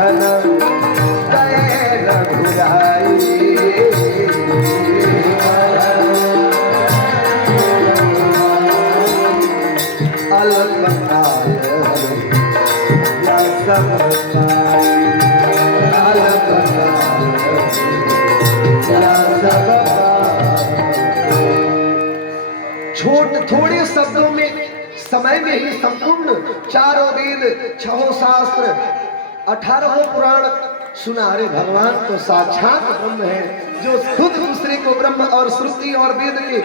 बहन गए रघुराई। अलपकाल या सबकाई, अलपकाल या सबकाई। थोड़े शब्दों में समय में ही संपूर्ण चारों वेद, छहों शास्त्र, 18 पुराण सुना। अरे भगवान तो साक्षात ब्रह्म है, जो खुद दूसरे को ब्रह्म और श्रुति और वेद के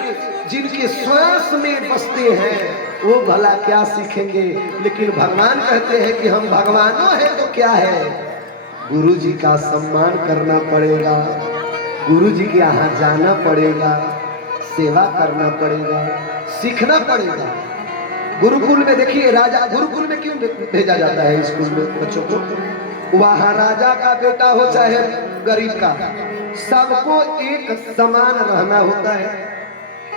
जिनके श्वास में बसते हैं वो भला क्या सीखेंगे। लेकिन भगवान कहते हैं कि हम भगवानों हैं तो क्या है, गुरु जी का सम्मान करना पड़ेगा, गुरु जी के यहाँ जाना पड़ेगा, सेवा करना पड़ेगा, सीखना पड़ेगा। गुरुकुल में देखिए, राजा गुरुकुल में क्यों भेजा जाता है स्कूल में बच्चों को? वहां राजा का बेटा हो चाहे गरीब का, सबको एक समान रहना होता है,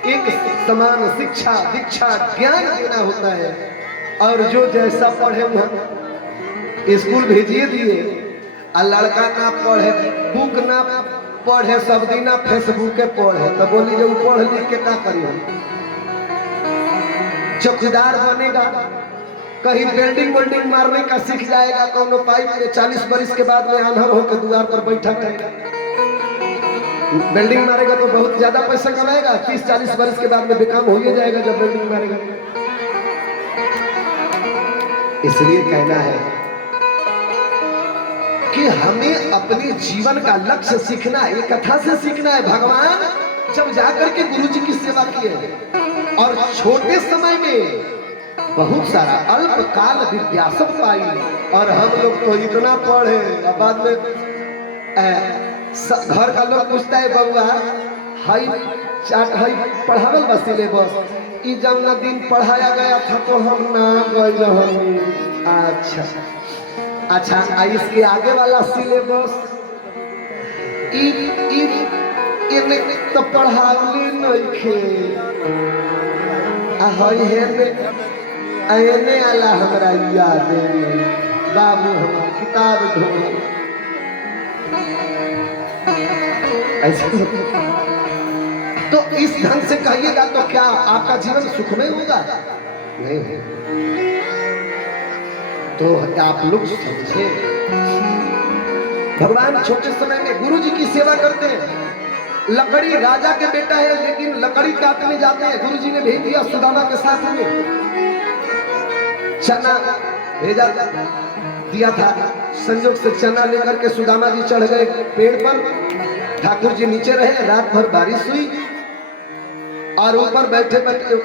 एक समान शिक्षा दीक्षा ज्ञान देना होता है। और जो जैसा पढ़े वहां स्कूल भेजिए दिए, और लड़का ना पढ़े, बुक ना पढ़े, सब दिन फेसबुक पे पढ़े, तो बोली जो पढ़ लिख के क्या करिए? चौकीदार बनेगा, कहीं बिल्डिंग वेल्डिंग मारने का सीख जाएगा, कोनो पाइप में 40 बरिस के बाद में आंधर होकर द्वार पर बैठा रहेगा। बिल्डिंग मारेगा तो बहुत ज्यादा पैसा कमाएगा, 30-40 बरिस के बाद में बेकाम हो ही जाएगा जब बिल्डिंग मारेगा। इसलिए कहना है कि हमें अपने जीवन का लक्ष्य सीखना है। ये कथा से सीखना है। भगवान जब जाकर के गुरु जी की सेवा किए और छोटे समय में बहुत सारा अल्पकाल विद्या सब पाई, और हम लोग तो इतना पढ़े, बाद में घर का लोग पूछता है बउआ हाई पढ़ावल बस सिलेबस, ई जब न दिन पढ़ाया गया था तो हम ना गए। अच्छा अच्छा, इसके आगे वाला सिलेबस तो पढ़ावली नहीं खे, एने आला हमरा याद बाबू हमार किताब ढोल। ऐसे तो इस ढंग से कहिएगा तो क्या आपका जीवन सुखमय होगा? नहीं होगा। तो आप लोग समझे, भगवान छोटे समय में गुरु जी की सेवा करते हैं। लकड़ी राजा के बेटा है, लेकिन लकड़ी काटने जाते हैं, गुरु जी ने भेज दिया सुदामा के साथ में चना भेजा दिया था। संयोग से चना लेकर के सुदामा जी चढ़ गए पेड़ पर, ठाकुर जी नीचे रहे, रात भर बारिश हुई और ऊपर बैठे बैठे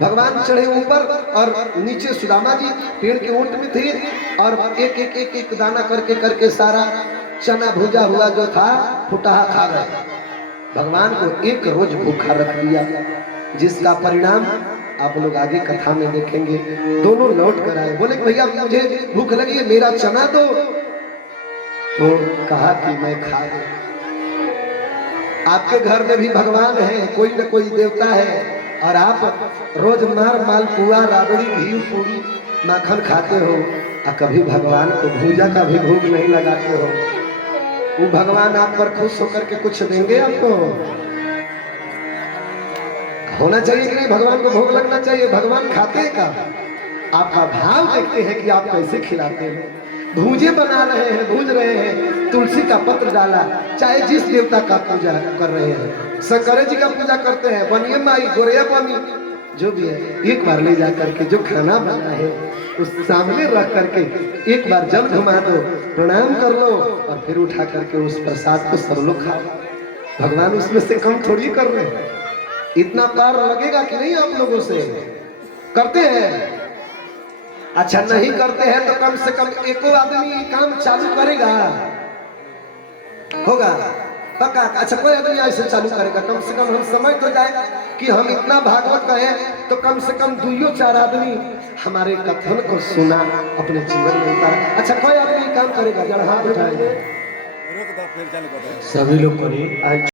भगवान चढ़े ऊपर और नीचे सुदामा जी पेड़ के ऊंट में थे, और एक दाना करके करके सारा चना भुजा हुआ जो था फुटाहा खा गए। भगवान को एक रोज भूखा रख दिया, जिसका परिणाम आप लोग आगे कथा में देखेंगे। दोनों लौट कर आए, बोले भैया मुझे भूख लगी है, मेरा चना दो। तो कहा कि मैं खा लूं। आपके घर में भी भगवान है, कोई न कोई देवता है, और आप रोज मालपुआ राबड़ी घी पूरी माखन खाते हो, और कभी भगवान को भूजा का भी भूख नहीं लगाते हो। वो भगवान आप पर खुश होकर के कुछ देंगे? आपको होना चाहिए कि नहीं? भगवान को भोग लगना चाहिए। भगवान खाते हैं का? आपका भाव देखते हैं कि आप कैसे खिलाते हैं। भूजे बना रहे हैं, भूज रहे हैं, तुलसी का पत्र डाला, चाहे जिस देवता का पूजा कर रहे हैं, शंकर जी का पूजा करते हैं, बनिए माई गोरिया बनी, जो भी है, एक बार ले जा करके जो खाना बना है उस सामने रख करके एक बार जल घुमा दो, प्रणाम कर लो, और फिर उठा करके उस प्रसाद को सब लोग खाओ। भगवान उसमें से कम थोड़ी कर रहे हैं। इतना पार लगेगा कि नहीं? आप लोगों से करते हैं? अच्छा नहीं करते हैं तो कम से कम एको आदमी काम चालू करेगा, होगा पक्का? अच्छा कोई आदमी ऐसे चालू करेगा? कम से कम हम समझ तो जाए कि हम इतना भागवत कहें तो कम से कम 2-4 आदमी हमारे कथन को सुना, अपने जीवन में उतारा। अच्छा कोई आदमी काम करेगा? जरा हाथ उठाएंगे, सभी लोग करिए।